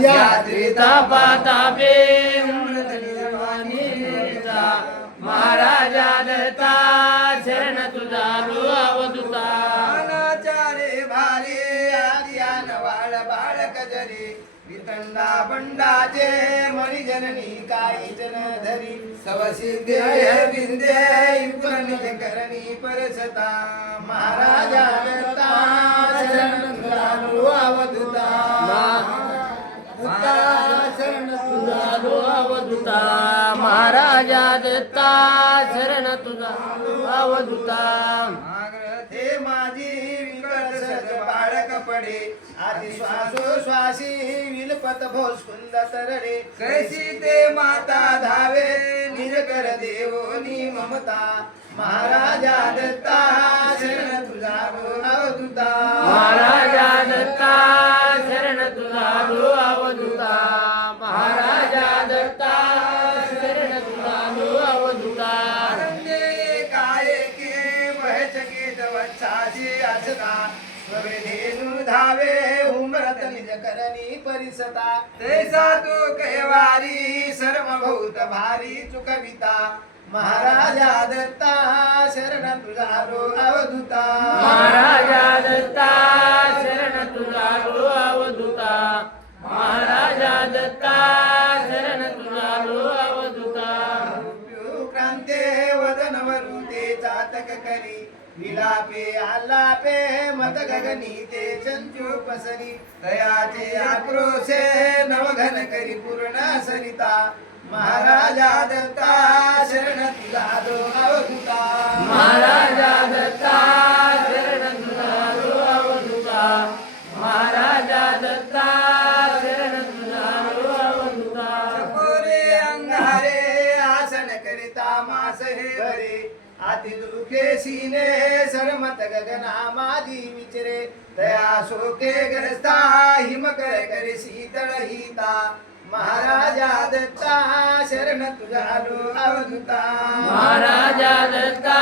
यात्रेचा पातापे महाराजा दत्ता शरण तुझा लो अवधूता अनाचारे भारे आर्यान वाळ बाळक जरी वितंडा बंडाचे मणिजननी काही जन धरी सवसिद्धे विंदे युगनिज करणी परसता महाराजा दत्ता शरण तुझा लो अवधूता शरण तुझा लो अवधूता महाराजा दत्ता शरण तुझा अवधूता ते माझी विकट सज बाळक पडे आधी श्वासोश्वासी विलपत भोस्कुंद तरडे कैसी ते माता धावे निरकर देवोनी ममता महाराजा दत्ता शरण तुझा अवधूता महाराजा दत्ता शरण तुझा लो अवधूता महाराजा दत्ता शरण तुझा लो अवधूता धेनु धावे उमरत निज करणी परिसता तैसा तो कैवारी सर्वभूत भारी चुकविता महाराजा दत्ता शरण तुझा लो अवधूता महाराजा दत्ता शरण तुझा लो अवधूता महाराजा दत्ता शरण तुझा लो अवधूता क्रांते वदन वरुते चातक करी विलापे आलापे मत गगनी ते चंचू पसरी दयाचे आक्रोशे नवघन करी पूर्ण सरिता महाराजा दत्ता शरण तुझा लो अवधूता महाराजा दत्ता शरण तुझा लो अवधूता महाराजा दत्ता शरण तुझा लो अवधूता चकोरे अंगारे आसन करिता मास हे भरे आति दुखे सीने सरमत गगना माझी विचरे दया शोके ग्रस्ता हिम कर शीतळ हिता महाराजा दत्ता शरण तुझा लो अवधूता महाराजा दत्ता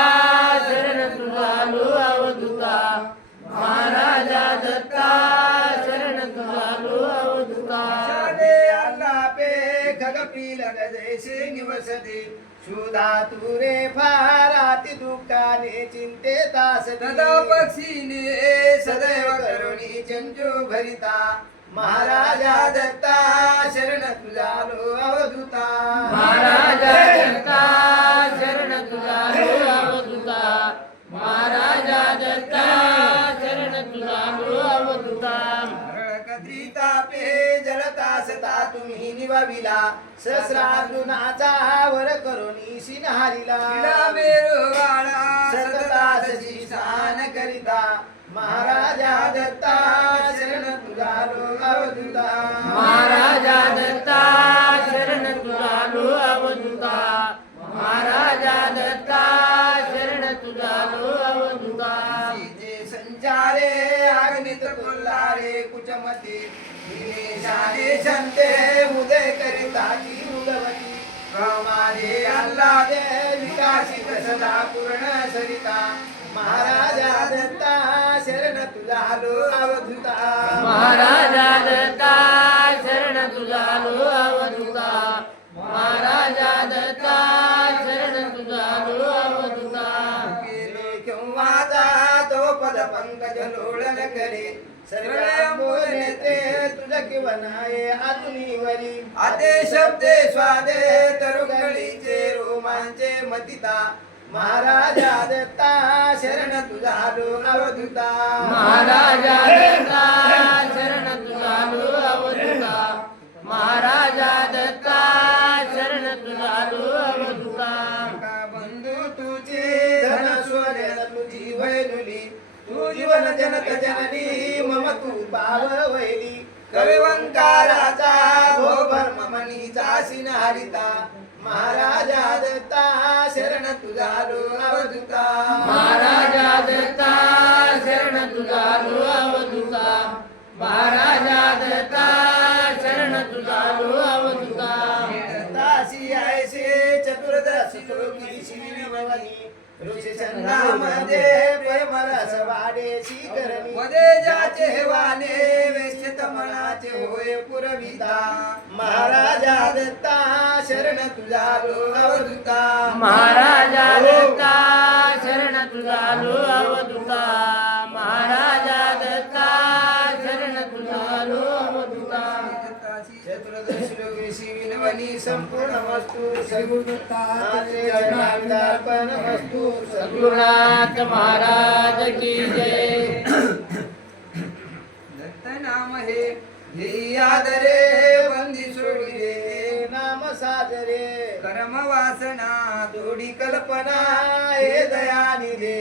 शरण तुझा लो अवधूता महाराजा दत्ता शरण तुझा लो अवधूता शाले आलापे खगपील गजैसे निवसते शुदा तुरे फाराती दुःखाने चिंते तास तदा पक्षीने सदैव करुणी चंचू भरिता महाराजा दत्ता शरण तुझा लो अवधूता महाराजा दत्ता शरण तुझा लो अवधूता महाराजा दत्ता शरण तुझा लो अवधूता तापे जलतासता तुम्ही निवाविला सहस्रार्जुनाचा वर करुणी सिंहारीला सततासची शान करिता महाराजा दत्ता शरण तुझा लो अवधूता महाराजा दत्ता शरण तुझा लो अवधूता महाराजा दत्ता शरण तुझा लो अवधूता संचारे अग्नित कोल्हारे कुचमती शाने शंते उदय करिता की उगवती कामारे आल्हादे विकासित सदा पूर्ण सरिता महाराजा दत्ता शरण तुझा लो अवधूता महाराजा दत्ता शरण तुझा लो अवधूता महाराजा दत्ता शरण तुझा लो अवधूता केव्हाचा तो पद पंकज लोळन करे सर्व ते तुझ किवनाये आतुनीवरी आते शब्दे स्वादे तरुगळीचे रोमांचे मतिता महाराजा दत्ता शरण तुझा लो अवधूता महाराजा दत्ता शरण तुझा लो अवधूता महाराजा दत्ता शरण तुझा लो अवधूता बंधू तुझे धन स्वर तुझी वैनुली तू जीवन जनक जननी मम तू पाव वैली कविवंकाराचा भोभर्म मणीचा सिनहरिता महाराजा दत्ता शरण तुझा लो अवधूता महाराजा दत्ता शरण तुझा लो अवधूता महाराजा दत्ता शरण तुझा लो अवधूता दासी ऐसे चतुर्दशी श्लोकी श्रीभवनी ऋषी छंदामध्ये प्रेमरस वाडे शिकरणी मध्ये जाचे वाने वेश्चित मनाचे होय पुरविता महाराजा दत्ता शरण तुझा लो अवधूता महाराजा दत्ता शरण तुझा लो अवधूता महाराजा दत्ता शरण तुझा लो अवधूता चतुर्दशी लोकेशी विनवनी संपूर्ण वस्तू सद्गुरुनाथाचे चरणार्पण वस्तू सद्गुरुनाथ महाराज की जय दत्त नाम हे घेई आदरे बंदी सोडी रे नाम साजरे कर्म वासना थोडी कल्पना हे दयानी दे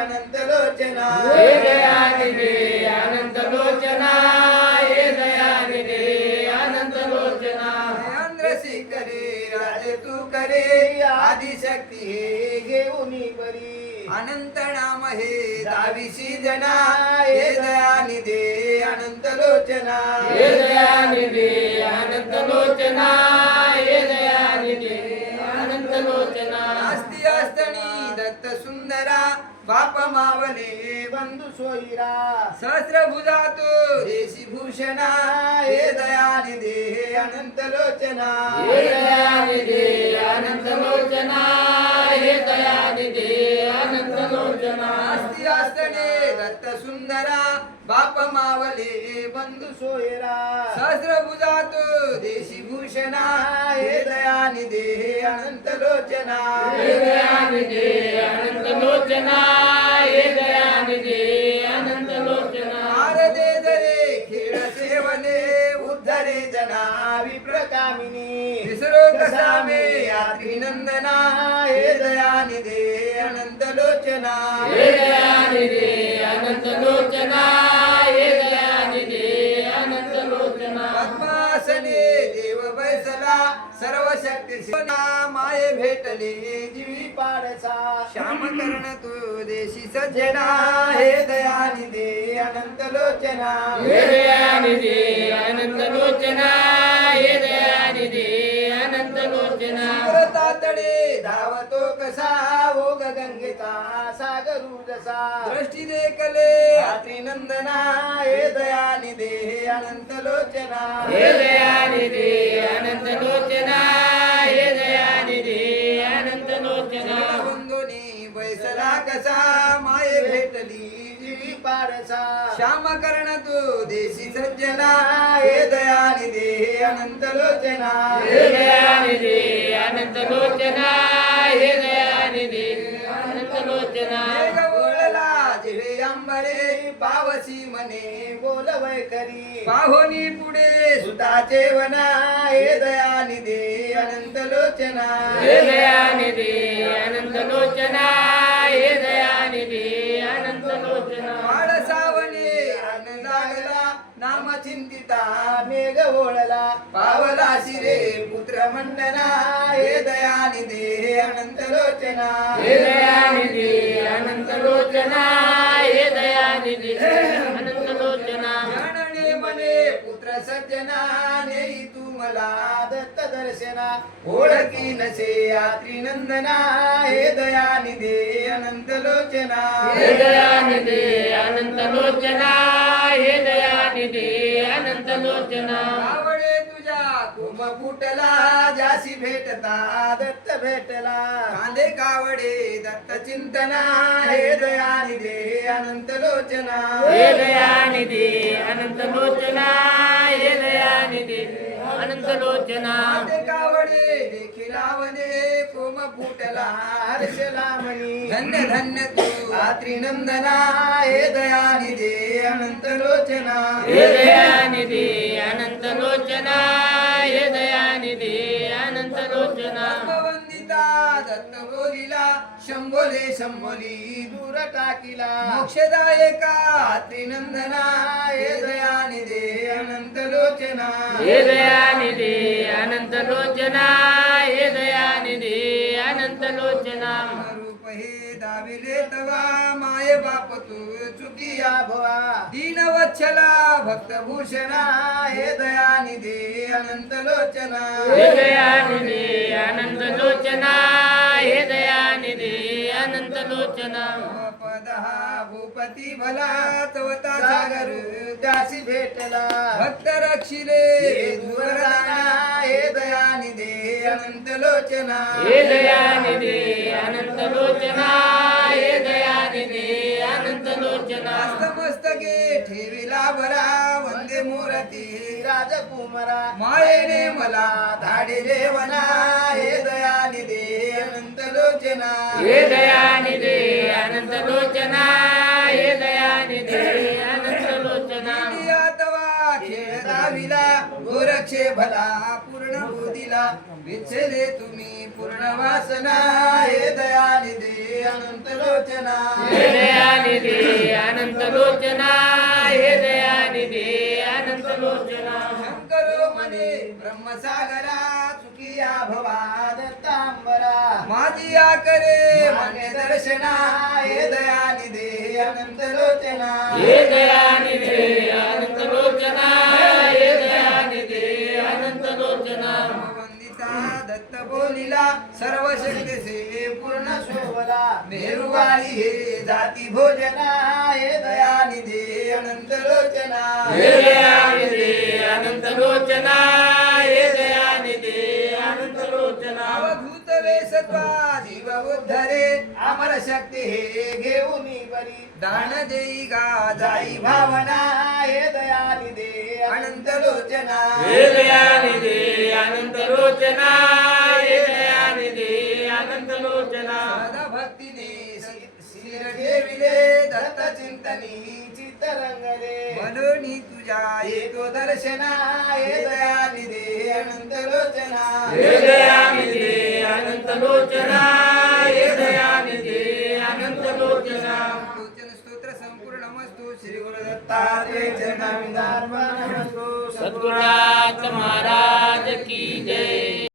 अनंत लोचना हे दयानिधे अनंत लोचना हे दयानिधे अनंत लोचना अंध्रसी करे राजे तू करे आदिशक्ती हे घेऊनी बरी अनंत नाम हे दाविशी जना हे दयानी दे अनंत लोचना हे दयानिधे अनंत लोचना हे दयानिधे अनंत लोचना अस्ति अस्तनी दत्त सुंदरा बाप मावले बंधू सोयीरा सहस्रभुजा तो देशी भूषणा हे दयानी दे अनंत लोचना हे दयानिधे अनंत लोचना हे दयानिधे अनंत लोचना अस्ति अस्तने दत्त सुंदरा बाप मावले बंधू सोयरा सहस्रभुजा तो देशी भूषणा हे दयानी दे अनंत लोचना हे दयानिधे अनंत लोचना हे दयानिधे अनंत लोचना नारदे दरे खेळ सेवने उद्धरे जना विप्रकामिनी विसरो कसामे यात्री नंदना हे दयानी दे अनंत लोचना हे दयानिधे अनंत लोचना हे दयानिधे अनंत लोचना पद्मासने देव बैसला सर्व शक्ती माये भेटले जीवी पारसा श्याम कर्ण तू देशी सज्जना हे दयानी दे अनंत लोचना हे दयानिधे अनंत लोचना हे दयानिधे अनंत लोचना तातडे धावतो कसा ओग गंगेचा सागरू जसा दृष्टी देखले रात्री नंदना हे दयानी दे अनंत लोचना हे दयानिधे अनंत लोचना हे दयानिधे अनंत लोचना बंधुनी बैसला कसा माये भेटली जीवी पारसा श्याम कर्ण तू देशी सज्जना हे दयानी दे अनंत लोचना हे दयानिधे अनंत लोचना हे दयानिधे अनंत लोचना मेघ बोलला जिवे अंबरे पावसी मने बोलवय करी पाहोनी पुढे सुताचे वना हे दयानी दे अनंत लोचना हे दयानिधे अनंत लोचना हे दयानिधे अनंत लोचना माळसावने अन्न लागला नाम चिंतिता मेघ ओळला पावला शिरे पुत्र मंडना हे दयानी दे अनंत लोचना हे दयानिधे अनंत लोचना हे दयानिधे अनंत लोचना जनने मने पुत्र सज्जना नेई तू मला दत्त दर्शना ओळखी नसे यात्री नंदना हे दयानी दे अनंत लोचना हे दयानिधे अनंत लोचना हे दयानिधे अनंत लोचना आवडे तुझ्या कुम फुटला जासी भेटता दत्त भेटला कांदे कावडे दत्त चिंतना हे दयानी दे अनंत लोचना हे दयानिधे अनंत लोचना हे दयानिधे अनंत लोचना कांदे कावडे देखील आवने कोम फुटला हर्ष लावणी धन्य धन्य तू रात्री नंदना हे दयानी दे अनंत लोचना हे दयानिधे अनंत लोचना हे दयानिधे अनंत लोचना वंदिता दत्त बोलिला शंभोले शंभोली दूर टाकिला मोक्षदायका त्रिनंदना हे दयानी दे अनंत लोचना हे दयानिधे अनंत लोचना हे दयानिधे अनंत लोचना रूप हे दाविले तवा माये बाप तू चुकिया भवा दीनवत्सला भक्त भूषणा हे दयानी दे अनंत लोचना हे दयानिधे अनंत लोचना हे दयानिधे अनंत लोचना पदहा भूप रघुपती भला चवता सागर त्यासी भेटला भक्त रक्षिले दुर्वरदाना हे दयानिधे अनंत लोचना हे दयानिधे अनंत लोचना हे दयानिधे अनंत लोचना मस्तके ठेविला भरा वंदे मूर्ती राजकुमारा मायेने मला धाडिले वना हे दयानिधे अनंत लोचना हे दयानिधे अनंत लोचना हे दयानिधे अनंत लोचना तवा खेळ दाविला गोरक्षे भला पूर्ण बोधिला विच्छेदे तुम्ही पूर्ण वासना हे दयानिधे अनंत लोचना हे दयानिधे अनंत लोचना हे दयानिधे अनंत लोचना शंकरो मने ब्रह्मसागरा चुकिया भवा दत्तांबरा माझी करे मने दर्शना हे दयानिधे अनंत लोचना हे दयानिधे अनंत लोचना हे दयानिधे अनंत लोचना वंदिता दत्त बोलिला सर्व शक्तीचे पूर्ण शोभला मेरुवाळी हे जाती भोजना हे दयानिधे अनंत लोचना हे दयानिधे अनंत लोचना हे दयानिधे अनंत लोचना अवधूत वेसत्वा जीव उद्धरे अमर शक्ती हे घेऊन बरी दान देई गा जाई भावना हे दयानिधे अनंत लोचना हे दयानिधे अनंत लोचना हे दयानिधे अनंत लोचना सदा भक्तीने शिर ठेविले दत्त चिंतनी चित्तरंगले मनोनी तुझ्या येतो दर्शना हे दयानिधे अनंत लोचना हे दयानिधे अनंत लोचना हे दयानिधे अनंत लोचना लोचन स्तोत्र संपूर्ण मस्तु श्री गुरु दत्तात्रेय चरणारविंदार्पणमस्तु सद्गुरुनाथ महाराज की जय।